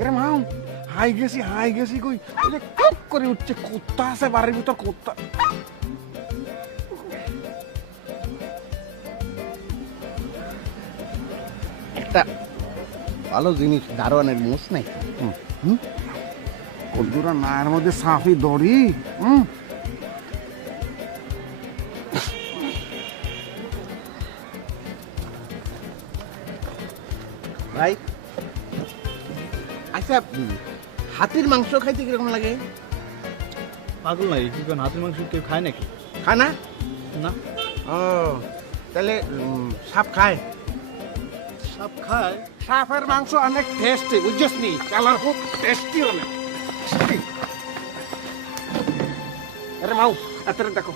এরে মাও হাই গেছি কই ওই যে টপ করে উঠছে কুত্তা আছে বাড়ির ভিতর কুত্তা একটা ভালো জিনিস দারোয়ানের মোষ নাই কদ্দুরা নায়ের মধ্যে সাফি দড়ি ভাই আচ্ছা হাতির মাংস খাইতে কিরকম লাগে? পাগল নাই কি কোন হাতির মাংস কেউ খায় নাকি? খায় না? না। ও তাহলে সাপ খায়? সাপ খায়? সাপের মাংস অনেক টেস্টি বুঝছিস নি, কালারফুল টেস্টি অনেক। আরে মাউ এত দেখো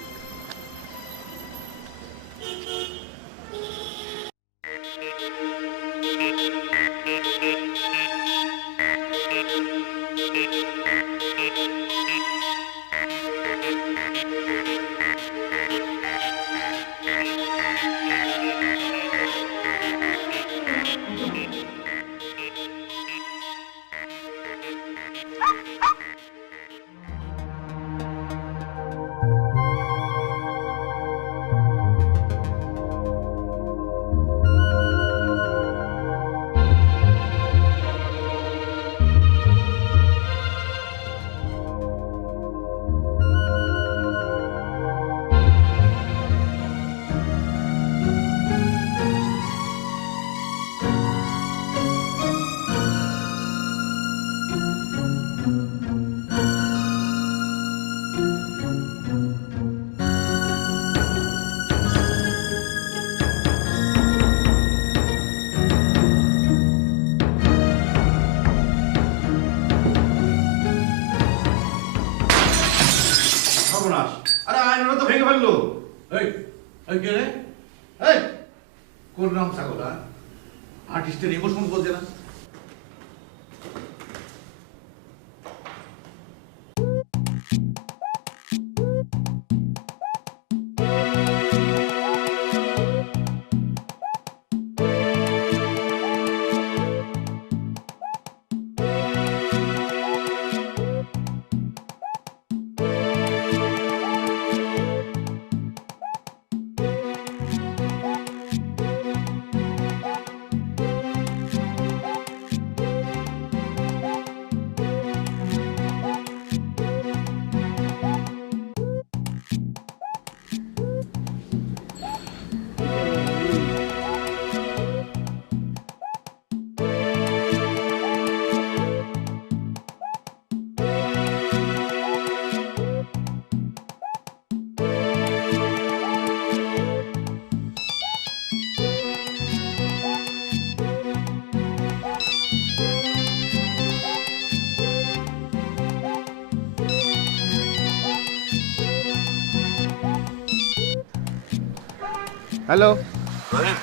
আরে আয়নাটা তো ভেঙে ফেললো। এই এই কে রে? এই কোন নাম ছাগল? আর্টিস্টের ইমোশন বলছে না? হ্যালো রহিম,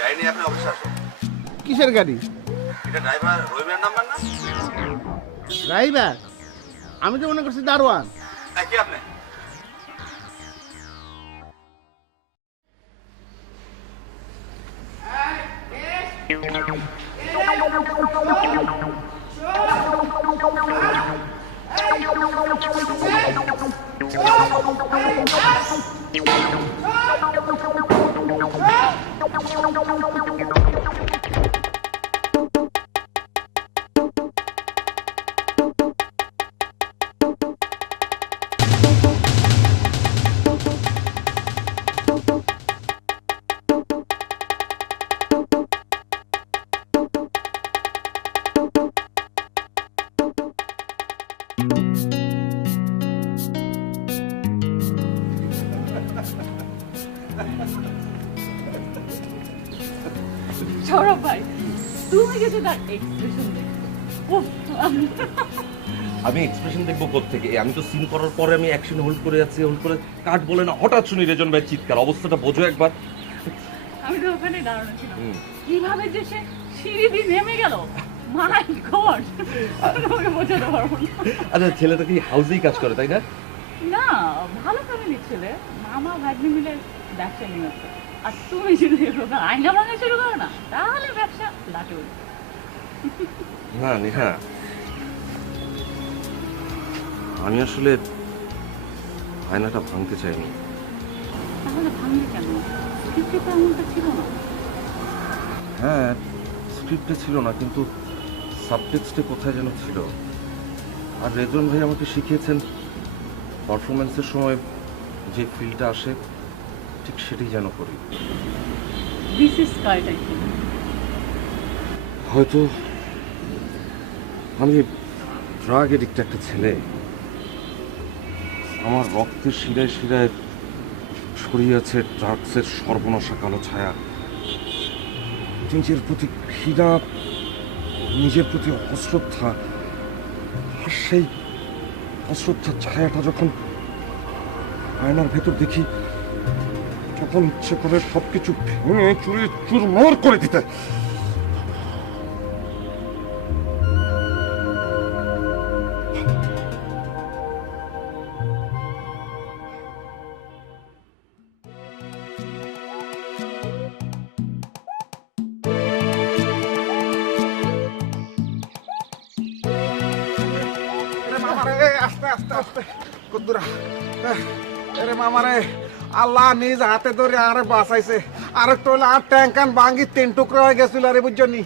গাড়ি নিয়ে আপনি অফিসে আসুন। কিসের গাড়ি? এটা ড্রাইভার রহিমের নাম্বার না? ড্রাইভার? আমি তো মনে করছি দারোয়ান। কি আপনি? সৌরভ ভাই, তুমি কিন্তু তার এক্সপ্রেশন দেখো। আমি এক্সপ্রেশন দেখবো কোত্থেকে? আমি তো সিন করার পরে আমি অ্যাকশন হোল্ড করে যাচ্ছি, হোল্ড করে কাট বলে না, হঠাৎ শুনি রেজন ভাই চিৎকার। অবস্থাটা বোঝো একবার। আমি তো ওখানে দাঁড়ানো ছিলাম, কিভাবে যে সে সিঁড়ি দিয়ে নেমে গেল, মাই গড, তোমাকে বোঝাতে পারবো না। আচ্ছা, ছেলেটা কি হাউসেই কাজ করে তাই না? না, ভালো ফ্যামিলি ছেলে, মামা ভাগ্নি মিলে ব্যবসা নিয়ে। আর তুমি যদি আয়না ভাঙা শুরু করো না, তাহলে ব্যবসা লাটে উঠবে। না নেহা, আমি আসলে আয়নাটা ভাঙতে চাইনি। তাহলে ভাঙলে কেন? স্ক্রিপ্টে তো এমনটা ছিল না। হ্যাঁ, স্ক্রিপ্টে ছিল না, কিন্তু সাবটেক্সটে কোথায় যেন ছিল। আর রেজন ভাই আমাকে শিখিয়েছেন পারফরমেন্সের সময় যে ফিলটা আসে ঠিক সেটাই যেন করি। This is correct I think. হয়তো আমি ড্রাগ এডিক্ট একটা ছেলে, আমার রক্তের শিরায় শিরায় ছড়িয়ে আছে ড্রাগসের সর্বনাশা কালো ছায়া। নিজের প্রতি ঘৃণা, নিজের প্রতি অশ্রদ্ধা, আর সেই অশ্রদ্ধার ছায়াটা যখন আয়নার ভেতর দেখি তখন ইচ্ছে করে সবকিছু ভেঙে চুরে চুরমার করে দিতে। আস্তে আস্তে আস্তে কদ্দুরা, আরে মামারে আল্লাহ নিজ হাতে ধরে আরে বাঁচাইছে। আর তোলে আর ট্যাঙ্কান ভাঙ্গি 3 টুকরা হয়ে গেছিল আরে বুঝছনি।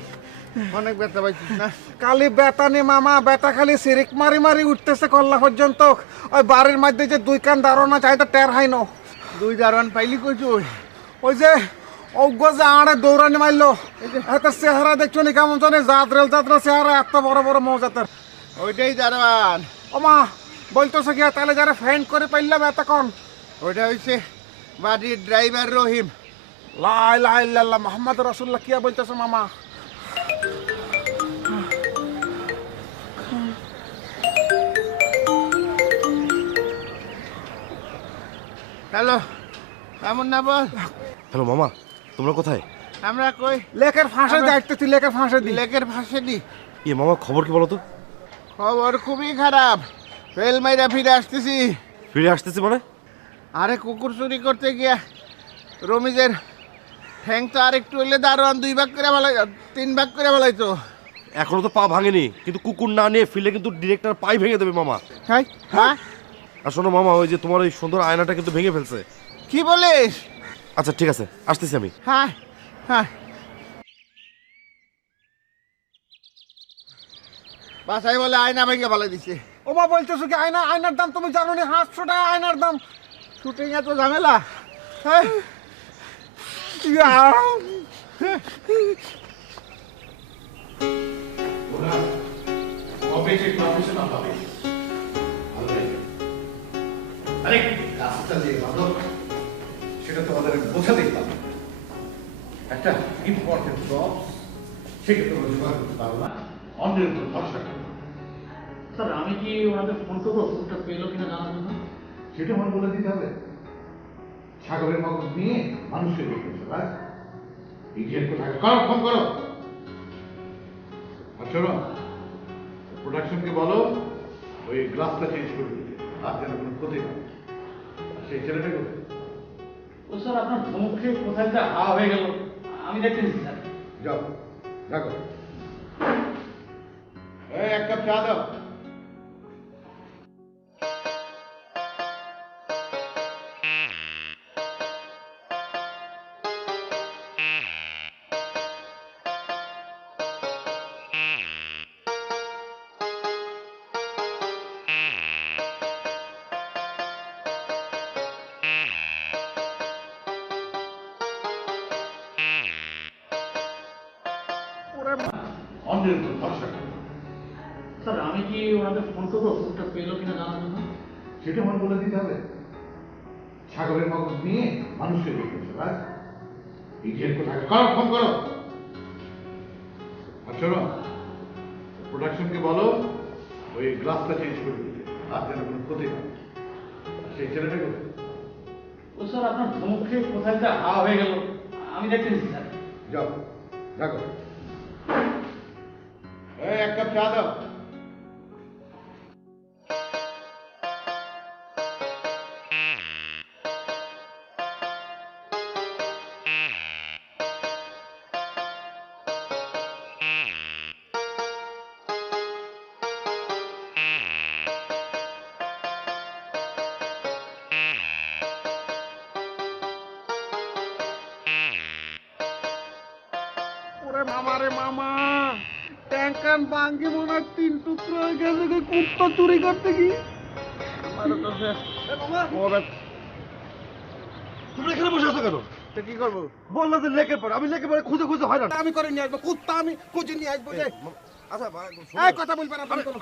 অনেক ব্যথা পাইছিস না? খালি বেতা নি মামা, বেতা খালি সিরিক মারি মারি উঠতেছে কল্লা পর্যন্ত। ওই বাড়ির মধ্যে যে 2 কান দাঁড়ানো চাই তো টের হাই ন। 2 দারোয়ান পাইলি কইছো? ওই যে অজ্ঞ যে আড়ে দৌড়ানি মারলো, এত চেহারা দেখছো নি কেমন জানে? জাতরেল জাতরা চেহারা, এত বড় বড় মৌজাতের। ওইটাই দারোয়ান। ও মা বলতেছে কি তাহলে যারা ফেন্ট করে পাইলাম এতক্ষণ? ওইটা হইছে বাড়ির ড্রাইভার রহিম। লা ইলাহা ইল্লাল্লাহ মুহাম্মদ রাসূলুল্লাহ কি বলতেছে মামা? হ্যালো, এমন না বল। হ্যালো মামা, তোমরা কোথায়? আমরা কই লেকের ফাঁসে দায়িত্ব, তুই লেকের ফাঁসে দি। লেকের ফাঁসে দি। মামা খবর কি বলো তো? খবর খুবই খারাপ। ফেল মাইরা ফিরে আসতেছি। ফিরে আসতেছি মানে? আরে কুকুর চুরি করতে গিয়া রমিজের ঠ্যাং তো আর একটু হইলে দারোয়ান 2 ভাগ করে ফেলাই, 3 ভাগ করে ফেলাইতো। এখনো তো পা ভাঙেনি, কিন্তু কুকুর না নিয়ে ফিরলে কিন্তু ডিরেক্টর পাই ভেঙে দেবে মামা। হ্যাঁ হ্যাঁ, আর শোনো মামা, ওই যে তোমার ওই সুন্দর আয়নাটা কিন্তু ভেঙে ফেলছে। কি বলিস? আচ্ছা ঠিক আছে, আসতেছি আমি। হ্যাঁ হ্যাঁ, বাসায় বলে আয়না ভেঙে ফেলাই দিছে। ও মা বলতেছে কি আয়নার দাম তুমি জানো না? 500 টাকা আয়নার দাম। শুটিং এত ঝামেলা। হ্যাঁ ইয়া, অফিসে প্রফেশনাল হবে। আরে কাজটা যে ভালো সেটা তোমাদের বোঝাতেই পারবে। একটা ইম্পর্টেন্ট জব, সেটা তোমরা জোগাড় করতে পারো না, অন্যের উপর ভরসা করো। স্যার আমি কি ওনাদের ফোন করবো ওটা পেলো কিনা জানার জন্য? সেটা আমার বলে দিতে হবে। ছাগলের মগজ নিয়ে মানুষের দেখেছে, রাজ ইডিয়েট কোথায়? করো, ফোন করো। আর শোনো, প্রোডাকশনকে বলো ওই গ্লাসটা চেঞ্জ করে দিতে, আর যেন কোনো ক্ষতি না হয়। আর সেই ছেলেটা কোথায়? ও স্যার আপনার ধমক খেয়ে কোথায় যা হাওয়া হয়ে গেল, আমি দেখতেছি স্যার। যাও, দেখো। এই 1 কাপ চা দাও। অন্যের উপর ভরসা করো। স্যার আমি কি ওনাদের ফোন করবো ওটা পেলো কিনা জানার জন্য? সেটা আমার বলে দিতে হবে। ছাগলের মগজ নিয়ে মানুষের দেখেছে, রাজ ইডিয়েট কোথায়? করো, ফোন করো। আর শোনো, প্রোডাকশনকে বলো ওই গ্লাসটা চেঞ্জ করে দিতে, আর যেন কোনো ক্ষতি না হয়। আর সেই ছেলেটা কোথায়? ও স্যার আপনার ধমক খেয়ে কোথায় যা হাওয়া হয়ে গেল, আমি দেখতেছি স্যার। যাও, দেখো। এই 1 কাপ চা দাও। ওরে মামা রে মামা, ট্যাঙ্কান বাঙ্গি মনে হয় 3 টুকরো হয়ে গেছে গে কুত্তা চুরি করতে গিয়ে। তুমি এখানে বসে আছো কেন? তো কি করবো? বললা যে লেকের পরে, আমি লেকের পরে খুঁজে খুঁজে হয় না। আমি করে নিয়ে আসবো, কুত্তা আমি খুঁজে নিয়ে আসবো যে। আচ্ছা এই কথা বলবে না তুমি কোনো।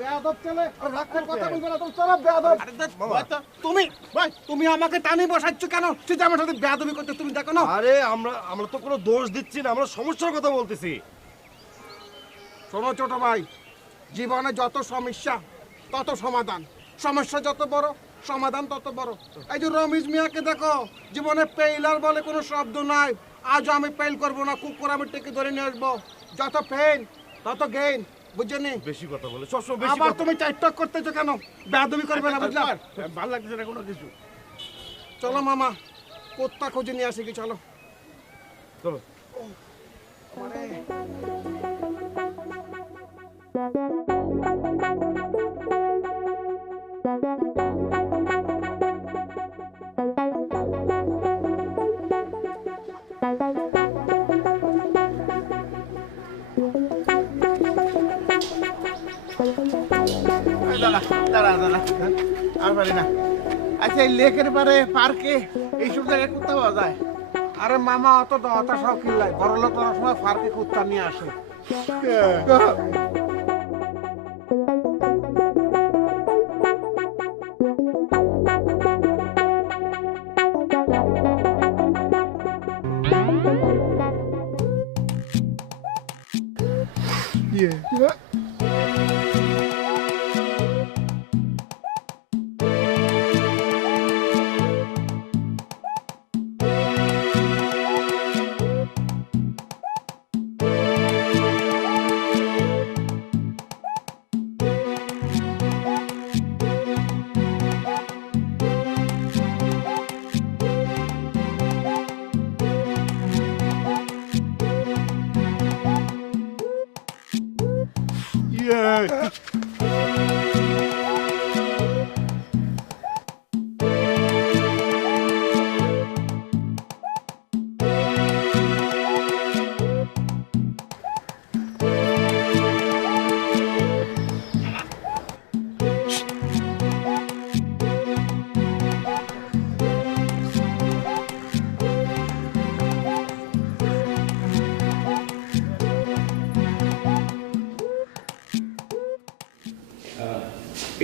বেয়াদব ছেলে, কথা বলবে না তুমি, চলো বেয়াদব। তুমি ভাই, তুমি আমাকে টানি বসাচ্ছ কেন? তুই যে আমার সাথে বেয়াদবি করতে তুমি দেখো না। আরে আমরা তো কোনো দোষ দিচ্ছি না, আমরা সমস্যার কথা বলতেছি। শোনো ছোট ভাই, জীবনে যত সমস্যা তত সমাধান, সমস্যা যত বড় সমাধান তত বড়। এই যে রমেশ মিয়াকে দেখো, জীবনে পেইলার বলে কোনো শব্দ নাই। আজও আমি পেইল করবো না, কুকুর আমি টেকে ধরে নিয়ে আসবো। যত পেইন তত গেইন, বুঝছেনি? বেশি কথা বলে, সবসময় বেশি আবার কথা। তুমি চাইটক করতেছো কেন? বেয়াদবি করবে না, বুঝলা? ভালো লাগছে না কোনো কিছু। চলো মামা, কুত্তা খুঁজে নিয়ে আসি কি, চলো। চলো। এই দাঁড়া দাঁড়া দাঁড়া, আর পারি না। আচ্ছা, এই লেকের পারে পার্কে এইসব জায়গায় কুত্তা পাওয়া যায়? আরে মামা, অত দহতা শৌখিন লাই, বড় লোক সময় ফার্কে কুত্তা নিয়ে আসে।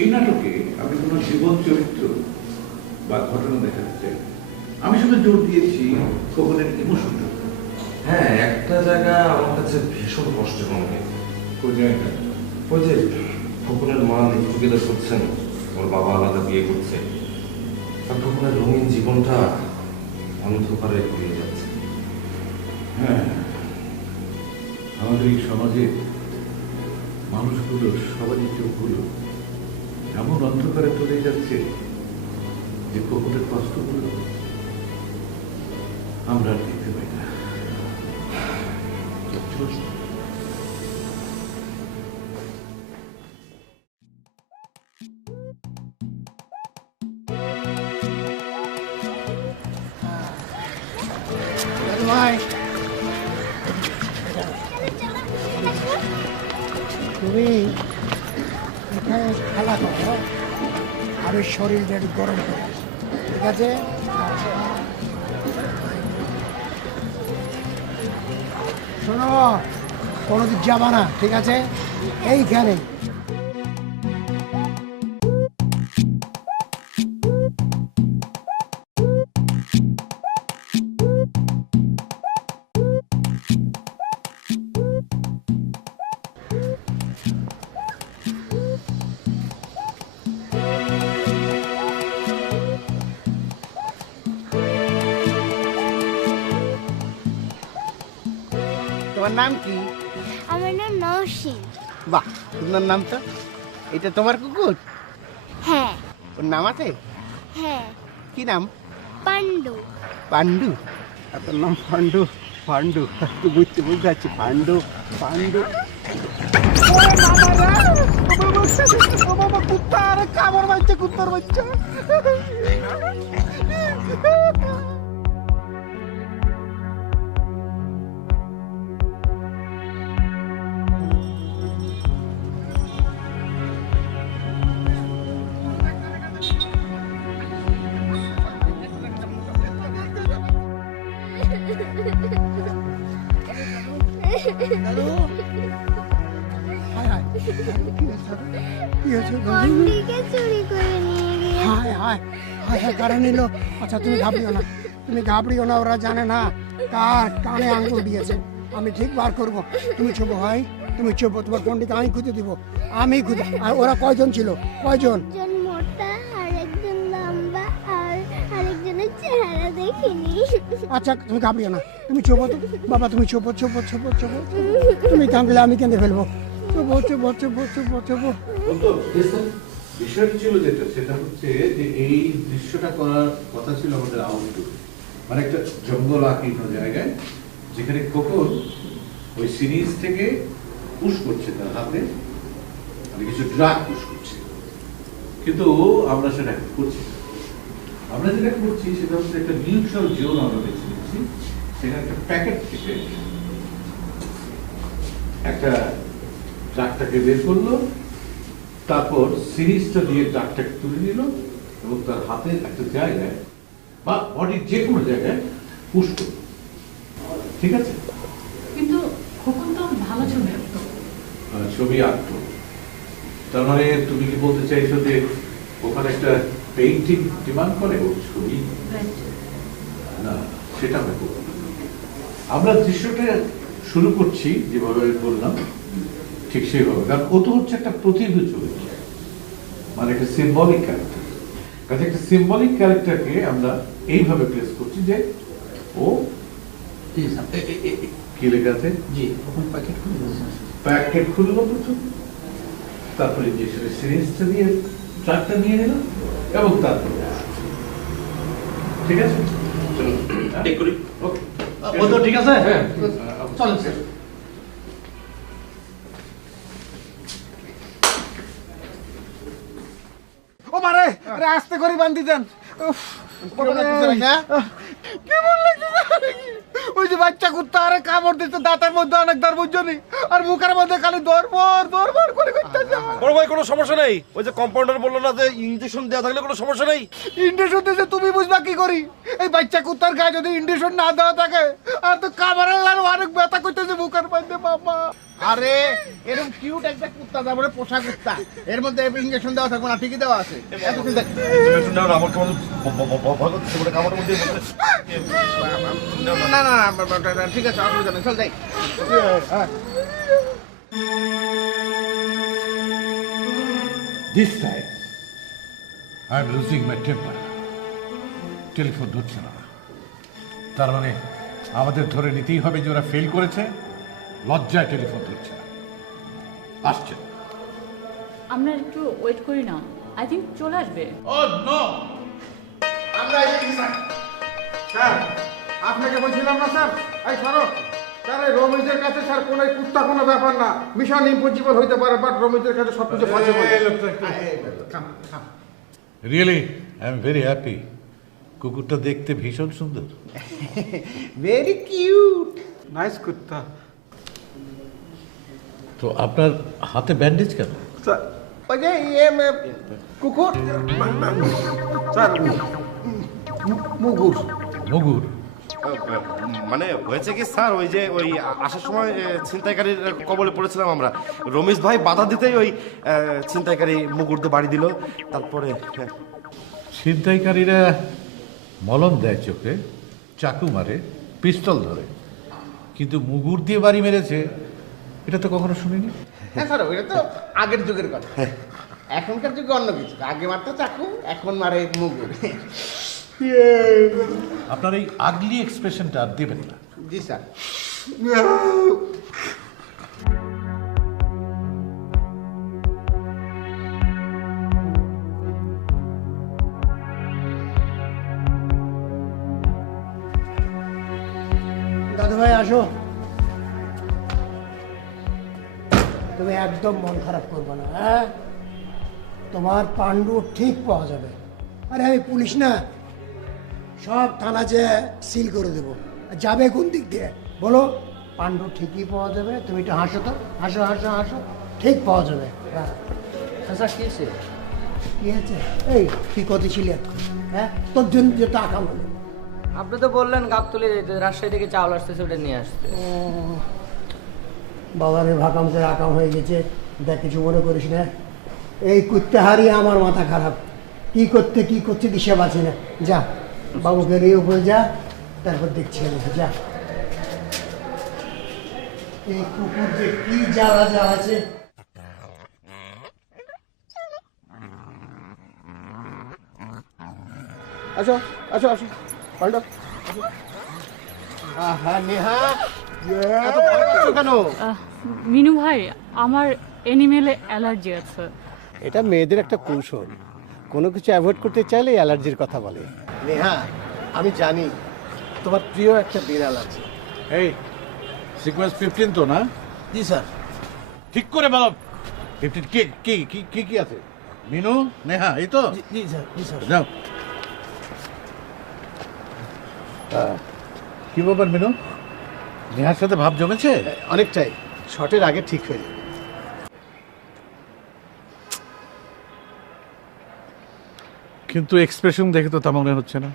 এই নাটকে আমি কোনো জীবন চরিত্র বা ঘটনা দেখাতে চাই। আমি শুধু জোর দিয়েছি খোকনের ইমোশন। হ্যাঁ, একটা জায়গা আমার কাছে ভীষণ কষ্টের মনে হয়। কোন জায়গাটা? ওই যে খোকনের মা লিভ টুগেদার করছেন, ওর বাবা আলাদা বিয়ে করছে, আর খোকনের রঙিন জীবনটা অন্ধকারে ঘুরিয়ে যাচ্ছে। হ্যাঁ, আমাদের এই সমাজে মানুষগুলো, সবারই চোখগুলো এমন অন্ধকারে চলে যাচ্ছে যে খোকনের কষ্টগুলো আমরা আর দেখতে পাই না। তুমি এখানে খেলা করো আর ওই শরীরটা একটু গরম করো, ঠিক আছে? শোনো, কোনোদিন যাবা না, ঠিক আছে? এইখানে তোমার নাম কি? আমার নাম নওশিন। বাহ, সুন্দর নাম তো। এটা তোমার কুকুর? হ্যাঁ ওর নাম আছে? হ্যাঁ, কি নাম? পান্ডু। পান্ডু? আপনার নাম পান্ডু? পান্ডু তুই বুঝতে পারছি, পান্ডু পান্ডু। কুত্তা, আরে কামড় মারছে, কুত্তার বাচ্চা। দাদু হায় হায় কি হয়েছে দাদু? পন্ডিকে চুরি করে নিয়ে গিয়ে হায় হায় হায় হায় কারণ নিল। আচ্ছা তুমি ঘাবড়িও না, তুমি ঘাবড়িও না, ওরা জানে না কার কানে আঙ্গুল দিয়েছে। আমি ঠিক বার করবো। তুমি ছোবো ভাই, তুমি ছোবো, তোমার পন্ডিকে আমি খুঁজে দিব, আমি খুঁজে। আর ওরা কয়জন ছিল, কয়জন? একজন মোটা আর একজন লম্বা আর আরেকজনের চেহারা দেখিনি। আচ্ছা তুমি ঘাবড়িও না, তুমি ছোবো তো বাবা, তুমি ছোবো ছোবো ছোবো ছোবো। তুমি কাঁদলে আমি কেঁদে ফেলবো। ছোবো ছোবো ছোবো ছোবো ছোবো। বিষয়টা ছিল যেটা, সেটা হচ্ছে যে এই দৃশ্যটা করার কথা ছিল আমাদের আউটডোর, মানে একটা জঙ্গল আকীর্ণ জায়গায়, যেখানে খোকন ওই সিরিজ থেকে পুশ করছে তার হাতে, মানে কিছু ড্রাগ পুশ করছে, কিন্তু আমরা সেটা এখন করছি না। আমরা যেটা করছি সেটা হচ্ছে একটা নিউট্রাল জোন আমরা বেছে নিচ্ছি, সেখানে একটা প্যাকেট থেকে একটা ড্রাগটাকে বের করলো, তারপর সিরিজটা দিয়ে ড্রাগটাকে তুলে নিল এবং তার হাতের একটা জায়গায় বা বডির যে কোনো জায়গায় পুশ করলো। ঠিক আছে, কিন্তু খোকন তো ভালো ছবি আঁকতো। ছবি আঁকতো, তার মানে তুমি কি বলতে চাইছো যে ওখানে একটা পেইন্টিং ডিমান্ড করে ওর ছবি? না, সেটা আমরা করবো না। আমরা দৃশ্যটা শুরু করছি যেভাবে আমি বললাম ঠিক সেইভাবে, কারণ ও তো হচ্ছে একটা প্রতিনিধি চরিত্র, মানে একটা সিম্বলিক ক্যারেক্টার। কাজে একটা সিম্বলিক ক্যারেক্টারকে আমরা এইভাবে প্লেস করছি যে ও কি লেখা আছে, প্যাকেট খুললো প্রথম, তারপরে ইঞ্জেকশনের সিরিজটা দিয়ে ট্রাকটা নিয়ে নিল এবং তারপরে ঠিক আছে, চলো ঠিক করি। ওকে, ও তো ঠিক আছে। হ্যাঁ, চলেন স্যার। ও মারে, আরে আস্তে করে বান্ধি দেন। উফ, কেমন লাগতেছে ভাই, হ্যাঁ? কেমন লাগতেছে? ওই যে বাচ্চা কুত্তা আরে কামড় দিতে, দাঁতের মধ্যে অনেক দর বুঝছনি, আর মুখের মধ্যে খালি দরবার করে করতেছে। বড় ভাই কোনো সমস্যা নেই, ওই যে কম্পাউন্ডার বললো না যে ইনজেকশন দেওয়া থাকলে কোনো সমস্যা নেই। ইন্ডেশন দিয়েছে, তুমি বুঝবা কি করি? এই বাচ্চা কুত্তার গায়ে যদি ইন্ডেশন না দেওয়া থাকে, আর তো কামড়ে আর অনেক ব্যথা করতেছে মুখের মধ্যে। বাবা আরে এরকম কিউট একটা কুত্তা, তারপরে পোষা কুত্তা, এর মধ্যে ইঞ্জেকশন দেওয়া থাকবে না, ঠিকই দেওয়া আছে। এত চিন্তা আমার তোমাদের কামড়ের মধ্যে না না না, ঠিক আছে, অসুবিধা নেই, চল যাই। This time, I'm losing my temper. Telephone ধরছে না, তার মানে আমাদের ধরে নিতেই হবে যে ওরা ফেল করেছে। লজ্জায় টেলিফোন ধরছে না, আসছে। আমরা একটু ওয়েট করি না, আই থিঙ্ক চলে আসবে। ও নো, আমরা এসেছি স্যার। স্যার, আপনাকে বলছিলাম না স্যার, এই সরো স্যার, এই রমেশের কাছে স্যার কোনো কুত্তা কোনো ব্যাপার না, মিশন ইম্পসিবল হইতে পারে, বাট রমেশের কাছে সবকিছু possible. Really I am very happy. কুকুরটা দেখতে ভীষণ সুন্দর। Very cute. নাইস কুত্তা। তো আপনার হাতে ব্যান্ডেজ কেন? স্যার, ওই যে কুকুর, স্যার মুগুর। মুগুর? মানে হয়েছে কি স্যার, ওই যে ওই আসার সময় ছিনতাইকারীর কবলে পড়েছিলাম আমরা। রমেশ ভাই বাধা দিতেই ওই ছিনতাইকারী মুগুর দিয়ে বাড়ি দিল, তারপরে ছিনতাইকারীরা মলম দেয় চোখে, চাকু মারে, পিস্তল ধরে, কিন্তু মুগুর দিয়ে বাড়ি মেরেছে এটা তো কখনো শুনিনি। হ্যাঁ স্যার, ওইটা তো আগের যুগের কথা। এখনকার যুগে অন্য কিছু, আগে মারতো চাকু, এখন মারে মুগুর। আপনার এই আগলি এক্সপ্রেশনটা আর দেবেন না। জি স্যার। দাদু ভাই আসো। তুমি একদম মন খারাপ করবে না, হ্যাঁ? তোমার পাণ্ডু ঠিক পাওয়া যাবে। আরে আমি পুলিশ না, সব থানা যে সিল করে দেবো। যাবে কোন দিক দিয়ে বলো? পাণ্ডু ঠিকই পাওয়া যাবে। তুমি একটু হাসো তো, হাসো হাসো হাসো, ঠিক পাওয়া যাবে। হ্যাঁ স্যার কি হয়েছে? কি হয়েছে? এই তুই কত ছিলি এখন, হ্যাঁ? তোর জন্য যে টাকা বলো, আপনি তো বললেন গাবতলি রাজশাহী থেকে চাউল আসতেছে, ওটা নিয়ে আসতে। বাবারে ভাকাম করে আকাম হয়ে গেছে, দেখ কিছু মনে করিস না। এই কুত্তে হারিয়ে আমার মাথা খারাপ, কি করছে দিশা পাচ্ছি না। যা বাবুকে নিয়ে উপরে যা, তারপর দেখছি আমি। যা, এই কুকুর যে কি জ্বালা যা আছে। আসো আসো আসো, পাল্টো। আহা নেহা, এত ভয় পাচ্ছ কেন? মিনু ভাই, আমার অ্যানিমেলে অ্যালার্জি আছে। এটা মেয়েদের একটা কৌশল, কোনো কিছু অ্যাভয়েড করতে চাইলে অ্যালার্জির কথা বলে। নেহা, আমি জানি তোমার প্রিয় একটা বিড়াল আছে। এই সিকোয়েন্স 15 তো না? জি স্যার। ঠিক করে বলো 15 কি কি কি কি কি আছে? মিনু, নেহা, এই তো? জি স্যার, জি স্যার। যাও। কি ব্যাপার মিনু, নেহার সাথে ভাব জমেছে? অনেকটাই, শটের আগে ঠিক হয়ে যাবে। কিন্তু এক্সপ্রেশন দেখে তো তা মনে হচ্ছে না।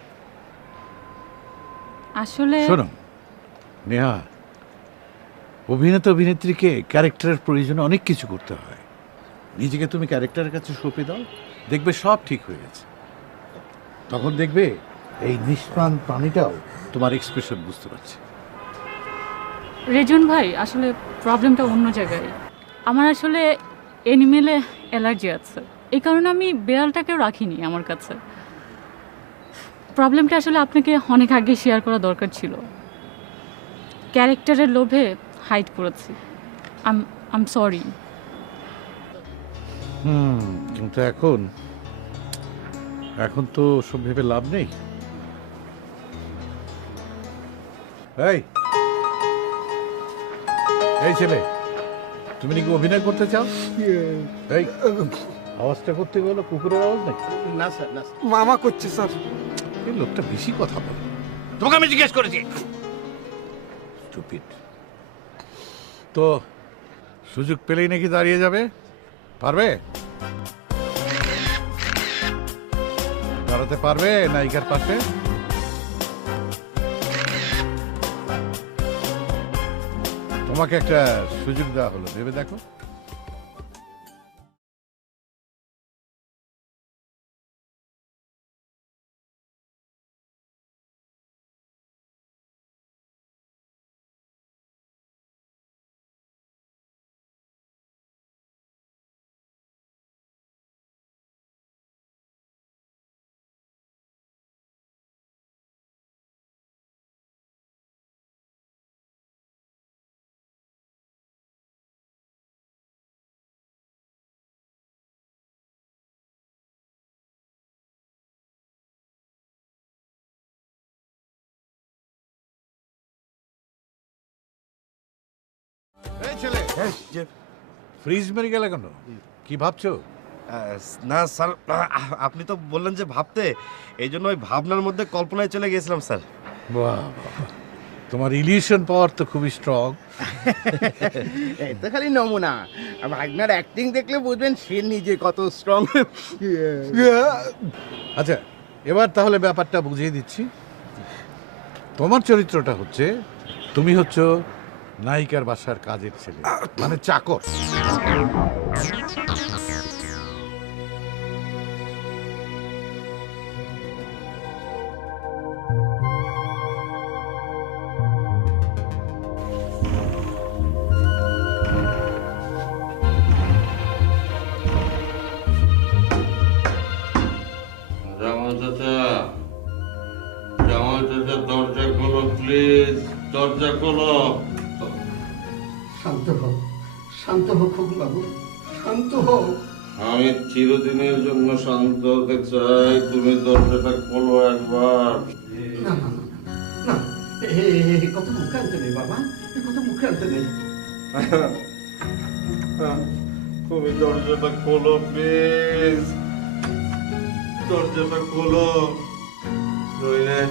আসলে শোনো নেহা, অভিনেতা অভিনেত্রীকে ক্যারেক্টারের প্রয়োজনে অনেক কিছু করতে হয়। নিজেকে তুমি ক্যারেক্টারের কাছে সঁপে দাও, দেখবে সব ঠিক হয়ে গেছে। তখন দেখবে এই নিষ্প্রাণ প্রাণীটাও তোমার এক্সপ্রেশন বুঝতে পারছে। রেজন ভাই, আসলে প্রবলেমটা অন্য জায়গায়। আমার আসলে অ্যানিমেলে অ্যালার্জি আছে, এই কারণে আমি বিড়ালটাকেও রাখিনি আমার কাছে। প্রবলেমটা আসলে আপনাকে অনেক আগে শেয়ার করা দরকার ছিল, ক্যারেক্টারের লোভে হাইড করেছি। আম সরি। কিন্তু এখন তো সব ভেবে লাভ নেই। এই ছেলে, তুমি নাকি অভিনয় করতে চাও? এই আওয়াজটা করতে গেলো কুকুরের আওয়াজ নাকি? না স্যার, না। মামা করছে স্যার। এই লোকটা বেশি কথা বলে। তোমাকে আমি জিজ্ঞেস করেছি। স্টুপিড। তো সুযোগ পেলেই নাকি দাঁড়িয়ে যাবে? পারবে? দাঁড়াতে পারবে নায়িকার পাশে? তোমাকে একটা সুযোগ দেওয়া হলো, ভেবে দেখো। এই ছেলে, ফ্রিজ মেরে গেলে কেন? কি ভাবছো? না স্যার, আপনি তো বললেন যে ভাবতে, এই জন্য ওই ভাবনার মধ্যে কল্পনায় চলে গেছিলাম স্যার। বাহ, তোমার ইলিউশন পাওয়ার তো খুবই স্ট্রং। এই তো খালি নমুনা, ভাগনার অ্যাক্টিং দেখলে বুঝবেন সে নিজে কত স্ট্রং। আচ্ছা, এবার তাহলে ব্যাপারটা বুঝিয়ে দিচ্ছি। তোমার চরিত্রটা হচ্ছে, তুমি হচ্ছে নায়িকার বাসার কাজের ছেলে, মানে চাকর। জামাল চাচা, দরজা খোলো প্লিজ, দরজা খোলো। শান্ত হোক খোকন বাবু, শান্ত হোক। আমি চিরদিনের জন্য শান্ত হতে চাই, তুমি দরজাটা খোলো একবার। না না না না, কত মুখে আনতে নেই বাবা, কত মুখে আনতে নেই। তুমি দরজাটা খোলো প্লিজ, দরজাটা খোলো, নইলে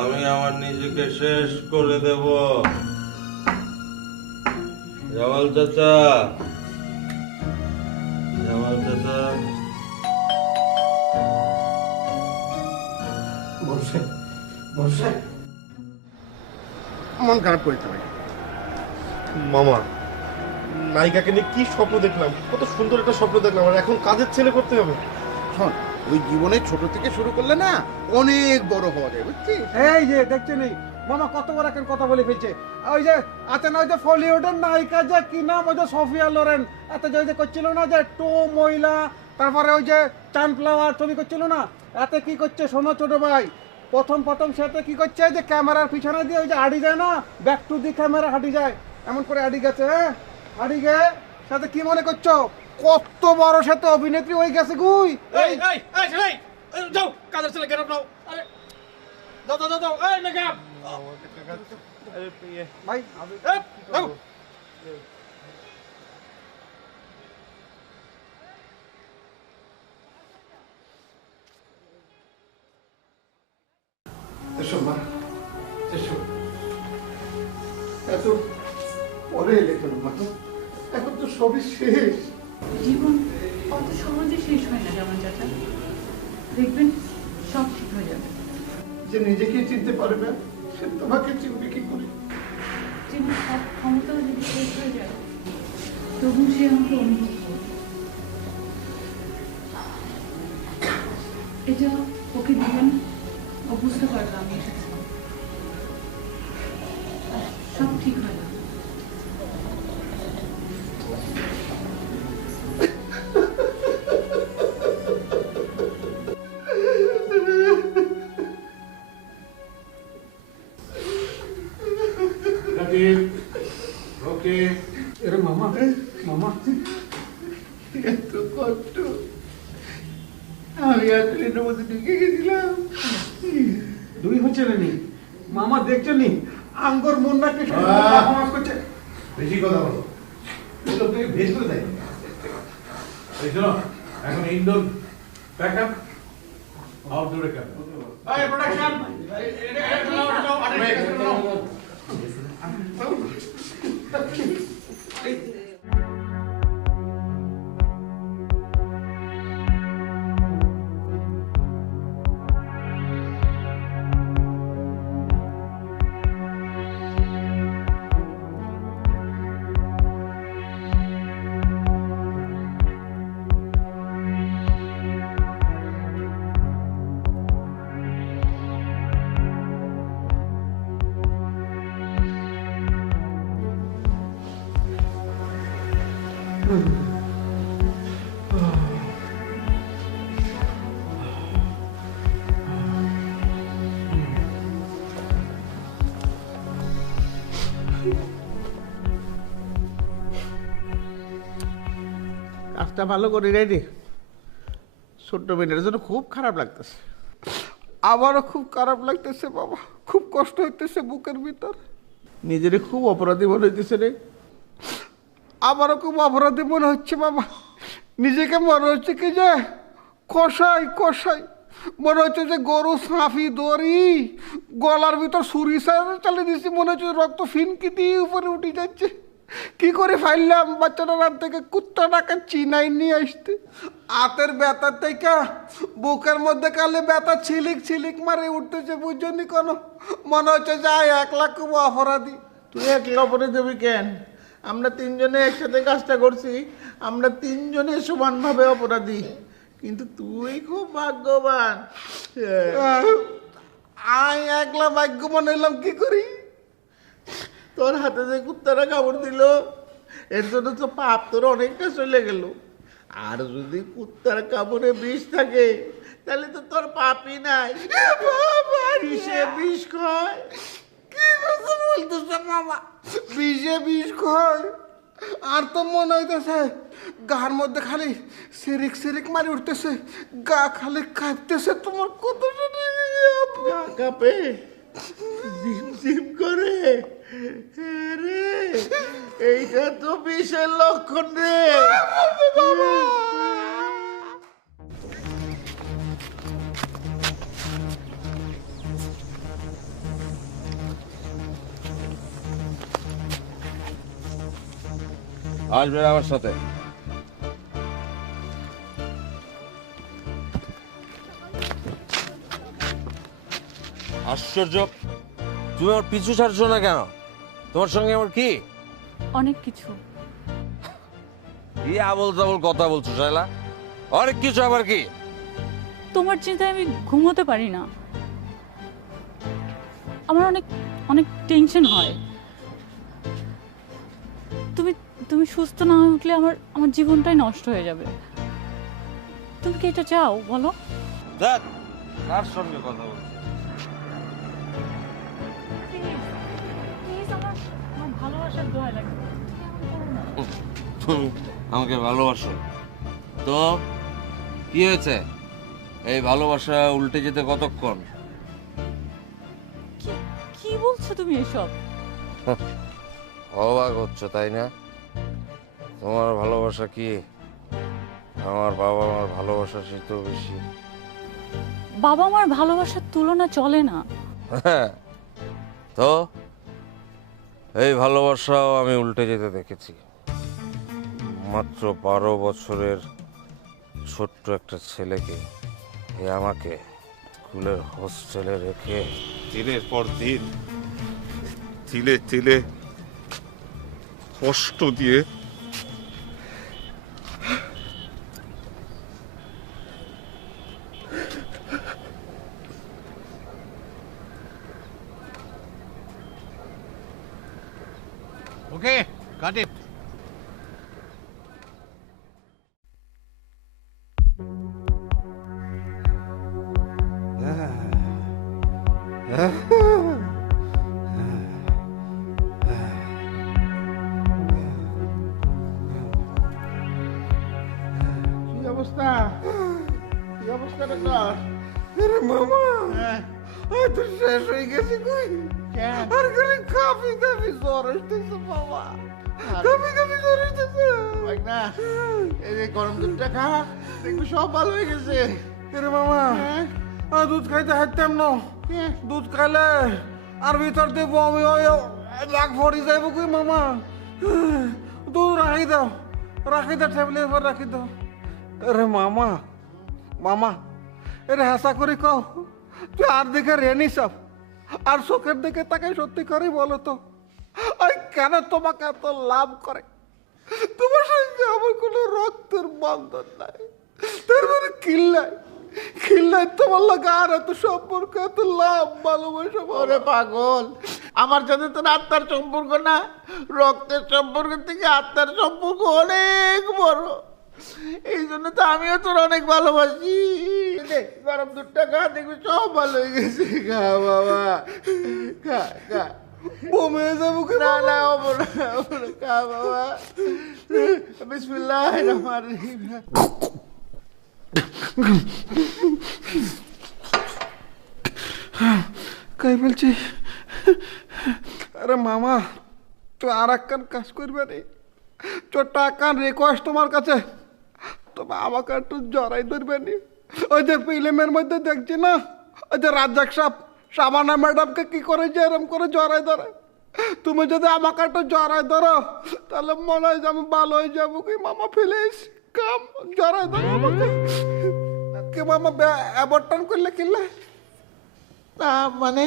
আমি আমার নিজেকে শেষ করে দেব। জামাল চাচা, জামাল চাচা। বলছে মন খারাপ করিতে ভাই। মামা, নায়িকাকে নিয়ে কি স্বপ্ন দেখলাম, কত সুন্দর একটা স্বপ্ন দেখলাম, আর এখন কাজের ছেলে করতে হবে। শোন, ওই জীবনে ছোট থেকে শুরু করলে না অনেক বড় হওয়া যায়, বুঝছিস? এই যে দেখছেন এই মামা কত বড় একটা কথা বলে ফেলছে। ওই যে আছে না ওই যে ফলিউডের নায়িকা যে কি নাম, ওই যে সোফিয়া লোরেন, এত যে করছিল না যে টু মহিলা, তারপরে ওই যে চানফ্লাওয়ার ছবি করছিল না, এতে কি করছে শোনো ছোট ভাই, প্রথম সেটা কি করছে যে ক্যামেরার পিছনে দিয়ে ওই যে হাঁটি যায় না, ব্যাক টু দি ক্যামেরা হাঁটি যায়, এমন করে হাঁটি গেছে। হ্যাঁ, হাঁটি গে সাথে কি মনে করছো কত বড় সাথে অভিনেত্রী হয়ে গেছে গুই। এই যাও, কাজের ছেলে গেট আপ নাও। আরে দাও এই মেকআপ ভাই যাও। এসো মা, এসো। এত পরে এলে কেন মা? এখন তো সবই শেষ। জীবন অত সহজে শেষ হয় না যেমন চাচা, দেখবেন সব ঠিক হয়ে যাবে। যে নিজেকে চিনতে পারে না সে তোমাকে চিনবে কি করে? জীবন সব ক্ষমতাও যদি শেষ হয়ে যায় তবু সে আমাকে অনুভব করবে। এটা ওকে দিবেন, ও বুঝতে পারবে আমি এসেছি, সব ঠিক হয় না। ওকে এরে মামা এত কষ্ট আমি আর ট্রেনের মধ্যে ঢুকে গেছিলাম। দুই হচ্ছে নি মামা, দেখছো নি আঙ্গর মুন্নাকে করছে। বেশি কথা বলো, লোকটাকে ভেজ করে দেয়। এই শোনো, এখন ইনডোর ব্যাকআপ, আউটডোরে ক্যাম্প। এই প্রোডাকশন, কাজটা ভালো করে রেডি। ছোট্ট মেয়েটার জন্য খুব খারাপ লাগতেছে, আমারও খুব খারাপ লাগতেছে বাবা, খুব কষ্ট হইতেছে বুকের ভিতর, নিজেরই খুব অপরাধী মনে হইতেছে রে, আমারও খুব অপরাধী মনে হচ্ছে বাবা, নিজেকে মনে হচ্ছে কি যে কষাই মনে হচ্ছে যে গরু সাফি দড়ি গলার ভিতর সুরি চালিয়ে দিচ্ছি, মনে হচ্ছে রক্ত ফিনকি দিয়ে উপরে উঠে যাচ্ছে। কি করে ফাইলাম বাচ্চাটা রাত থেকে কুত্তাটাকে চিনাই নিয়ে আসতে, হাতের ব্যথার থেকে বুকের মধ্যে কালে ব্যথা ছিলিক মারে উঠতেছে, বুঝছনি কোনো, মনে হচ্ছে যাই 1 লাখ খুব অপরাধী। তুই একলা অপরাধী দেবি কেন? আমরা 3 জনে একসাথে কাজটা করছি, আমরা 3 জনে সমানভাবে অপরাধী, কিন্তু তুই খুব ভাগ্যবান। আমি একলা ভাগ্যবান হইলাম কি করি? তোর হাতে যে কুত্তারা কামড় দিল এর জন্য তো পাপ তোর অনেকটা চলে গেল, আর যদি কুত্তার কামড়ে বিষ থাকে তাহলে তো তোর পাপই নাই। বিষে বিষ খায়। কি কথা বলতেছে মামা, বিষ খায়? আর তো মনে হইতেছে গার মধ্যে খালি সিরিক মারি উঠতেছে, গা খালি কাঁপতেছে। তোমার কত গা কাঁপে, ঝিম করে রে, এইটা তো বিষের লক্ষণ রে। আসবেন আমার সাথে। আসছে আশ্চর্য, তুমি আমার পিছু ছাড়ছো না কেন? তোমার সঙ্গে আমার কি? অনেক কিছু। কি আবল তাবল কথা বলছো শায়লা? অনেক কিছু আবার কি? তোমার চিন্তায় আমি ঘুমোতে পারি না। আমার অনেক অনেক টেনশন হয়। তুমি তুমি সুস্থ না হয়ে উঠলে আমার আমার জীবনটাই নষ্ট হয়ে যাবে। তুমি কি এটা চাও বলো? দেখ কার সঙ্গে কথা বলছো? প্লিজ আমার ভালোবাসার দোহাই লাগে। তুমি আমাকে ভালোবাসো তো কি হয়েছে? এই ভালোবাসা উল্টে যেতে কতক্ষণ? কি বলছো তুমি এসব? অবাক হচ্ছ তাই না? তোমার ভালোবাসা কি আমার বাবা মার ভালোবাসার চেয়েও বেশি? বাবা মার ভালোবাসার তুলনা চলে না। তো এই ভালোবাসাও আমি উল্টে যেতে দেখেছি। মাত্র 12 বছরের ছোট্ট একটা ছেলেকে আমাকে স্কুলের হোস্টেলে রেখে দিনের পর দিন তিলে তিলে কষ্ট দিয়ে Okay, got it. কি অবস্থা? কি অবস্থা ডাক্তার? আরে মামা, আমি তো শেষ হয়ে গেছি কই। কেন? আর খালি কাঁপি কাঁপি জ্বর আসতেছে মামা, কাঁপি কাঁপি জ্বর আসতেছে। ভাই না, এই যে গরম দুধটা খা, দেখবি সব ভালো হয়ে গেছে। আরে মামা, আমি দুধ খাইতে হাঁটতাম না। দুধ খাইলে আর ভিতর দিয়ে বমি হয়ে রাগ ভরি যাইব কই মামা। দুধ রাখি দাও, টেবিলের উপর রাখি দাও। আরে মামা, মামা এরে হাসা করে কও, তুই আর দিকে রেনি সব আর চোখের দিকে তাকে সত্যি করে বলো তো, আর কেন তোমাকে এত লাভ করে? তোমার সঙ্গে আমার কোনো রক্তের বন্ধন নাই, তার মানে কিল্লাই কিল্লাই তোমার লাগে আর এত সম্পর্ক, এত লাভ, ভালোবাসা। ওরে পাগল, আমার সাথে তোর আত্মার সম্পর্ক না, রক্তের সম্পর্ক থেকে আত্মার সম্পর্ক অনেক বড়। এই জন্য তো আমিও তোর অনেক ভালোবাসি। দে, গরম দুধটা খা, দেখবি সব ভালো হয়ে গেছে। খা বাবা, খা খা। বমি হয়ে যাবো কি? না না, হবো না, খা বাবা। বিসমিল্লাহির রহমানির রহিম। কাই বলছি? আরে মামা, তুই আর একখান কাজ করবে রে, ছোট্ট একখান রিকোয়েস্ট তোমার কাছে। তবে আমাকে একটু জড়াই ধরবে নি। ওই যে ফিল্মের মধ্যে দেখছি না, ওই যে রাজ্জাক সাহেব শাবানা ম্যাডামকে কি করে যে এরম করে জড়াই ধরে, তুমি যদি আমাকে একটু জড়াই ধরো তাহলে মনে হয় যে আমি ভালো হয়ে যাবো কি মামা। প্লিজ কাম, জড়াই ধরো আমাকে কি মামা। অ্যাবর্টন করলে কিনলে না মানে,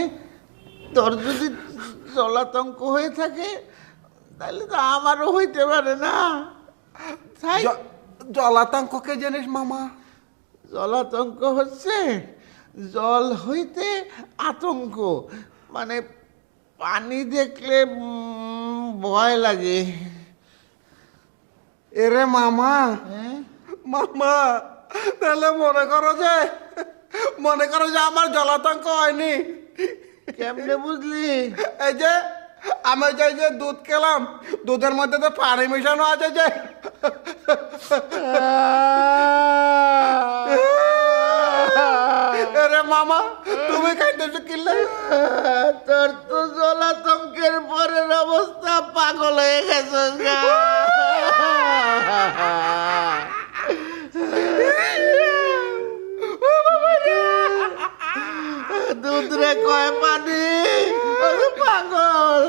তোর যদি জলাতঙ্ক হয়ে থাকে তাহলে তো আমারও হইতে পারে না। তাই জলাতঙ্ক কে জানিস মামা? জলাতঙ্ক হচ্ছে জল হইতে আতঙ্ক, মানে পানি দেখলে ভয় লাগে। এরে মামা, হ্যাঁ, মামা তাহলে মনে করো যে আমার জলাতঙ্ক হয়নি। কেমনে বুঝলি? এই যে আমি যে দুধ খেলাম, দুধের মধ্যে তো পানি মিশানো আছে যে। আরে মামা, তুমি খাইতেছো কিনলে? তোর তো জলাতঙ্কের পরের অবস্থা পাগল হয়ে গেছে। দুধ রে কয় পানি, পাগল।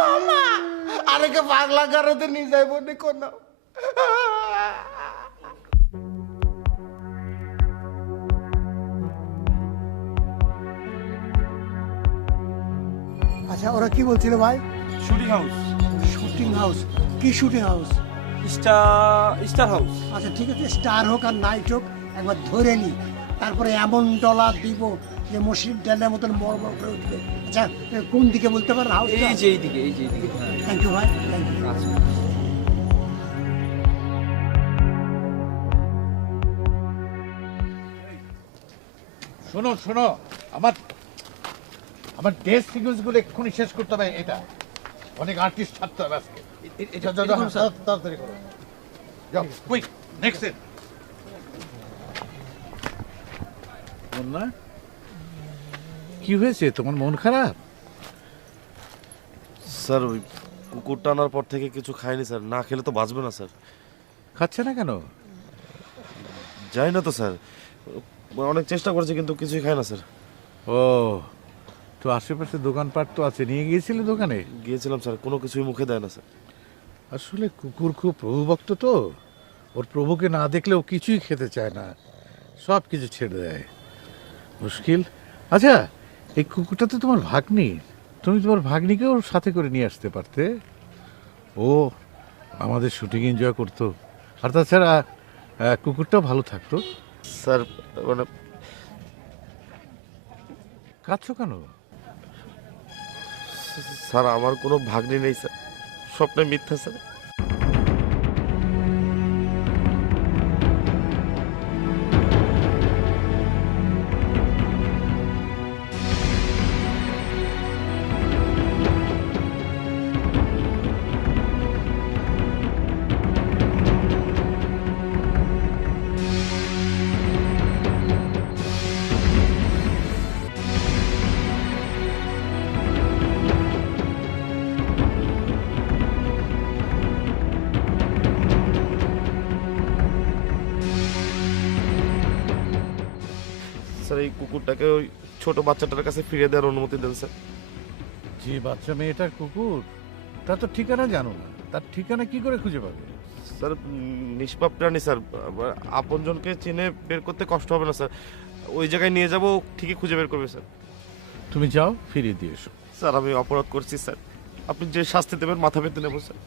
মামা আরেকে পাগলা গারোতে নিয়ে যাইব নি কোন। আচ্ছা ওরা কি বলছিল ভাই? Shooting house, shooting house? কি শুটিং হাউস? Star house. আচ্ছা ঠিক আছে, স্টার হোক আর নাইট হোক, একবার ধরে নি, তারপরে এমন ডলার দিব যে মসজিদ ডালের মতন বড় বড় করে উঠবে। আচ্ছা কোন দিকে বলতে পারেন হাউস? এই যে এইদিকে, এই যে এইদিকে। থ্যাংক ইউ ভাই, থ্যাংক ইউ। আচ্ছা। শোনো শোনো, আমার আমার ড্রেস সিকোয়েন্স গুলো এক্ষুনি শেষ করতে হবে। এটা অনেক আর্টিস্ট থাকতে হবে আজকে। যাও, যাও, যাও, তাড়াতাড়ি করো, যাও কুইক, নেক্সট সিন। না কি হয়েছে, তোমার মন খারাপ? স্যার ওই কুকুর টানার পর থেকে কিছু খাইনি স্যার, না খেলে তো বাঁচবে না স্যার। খাচ্ছে না কেন? যাই না তো স্যার, অনেক চেষ্টা করেছি কিন্তু কিছুই খায় না স্যার। ও, তো আশেপাশে দোকানপাট তো আছে, নিয়ে গিয়েছিলে দোকানে? গিয়েছিলাম স্যার, কোনো কিছুই মুখে দেয় না স্যার। আসলে কুকুর খুব প্রভুভক্ত তো, ওর প্রভুকে না দেখলেও কিছুই খেতে চায় না, সব কিছু ছেড়ে দেয়, মুশকিল। আচ্ছা এই কুকুরটা তো তোমার ভাগ্নি, তুমি তোমার ভাগ্নিকেও সাথে করে নিয়ে আসতে পারতে, ও আমাদের শুটিং এনজয় করতো, আর তাছাড়া কুকুরটাও ভালো থাকতো। স্যার মানে কাঁদছো কেন? স্যার আমার কোনো ভাগ্নি নেই স্যার, স্বপ্নে মিথ্যা স্যার। স্যার এই কুকুরটাকে ওই ছোট বাচ্চাটার কাছে ফিরিয়ে দেওয়ার অনুমতি দেন স্যার। যে বাচ্চা মেয়েটার কুকুর, তার তো ঠিকানা জানো না, তার ঠিকানা কি করে খুঁজে পাবে? স্যার নিষ্পাপ প্রাণী স্যার, আপনজনকে চিনে বের করতে কষ্ট হবে না স্যার, ওই জায়গায় নিয়ে যাবো, ঠিকই খুঁজে বের করবে স্যার। তুমি যাও, ফিরিয়ে দিয়ে এসো। স্যার আমি অপরাধ করছি স্যার, আপনি যে শাস্তি দেবেন মাথা পেতে নেবো স্যার।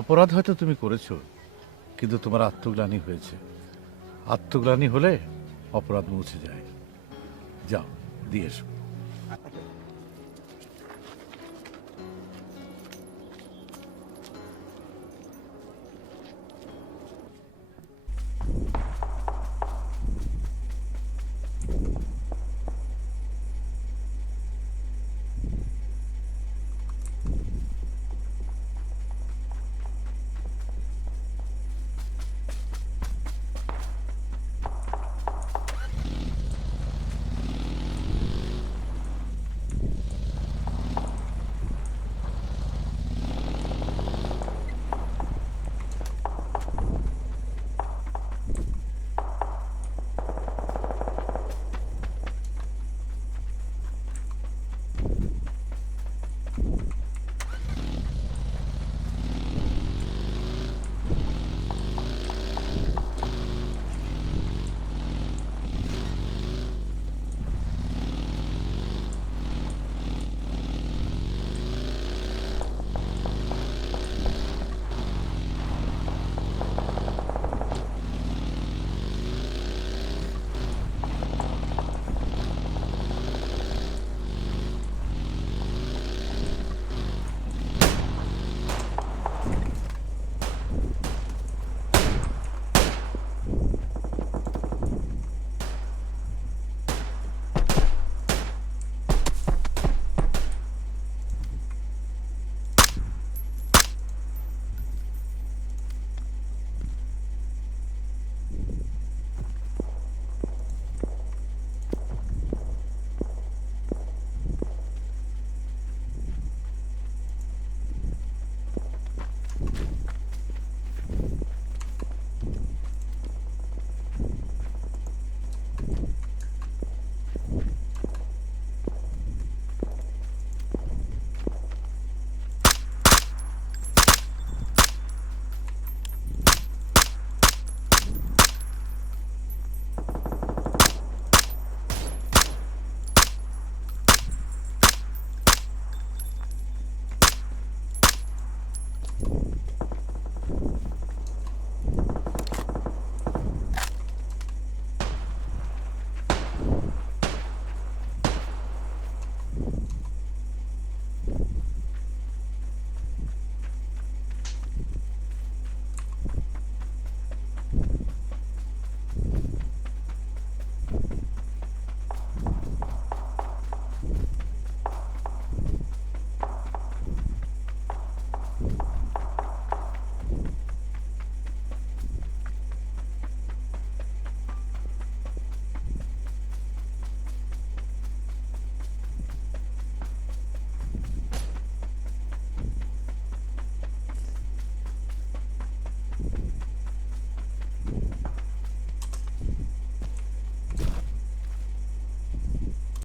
অপরাধ হয়তো তুমি করেছো, কিন্তু তোমার আত্মগ্লানি হয়েছে, আত্মগ্লানি হলে অপরাধ মুছে যায়। যাও, দিয়ে এসো।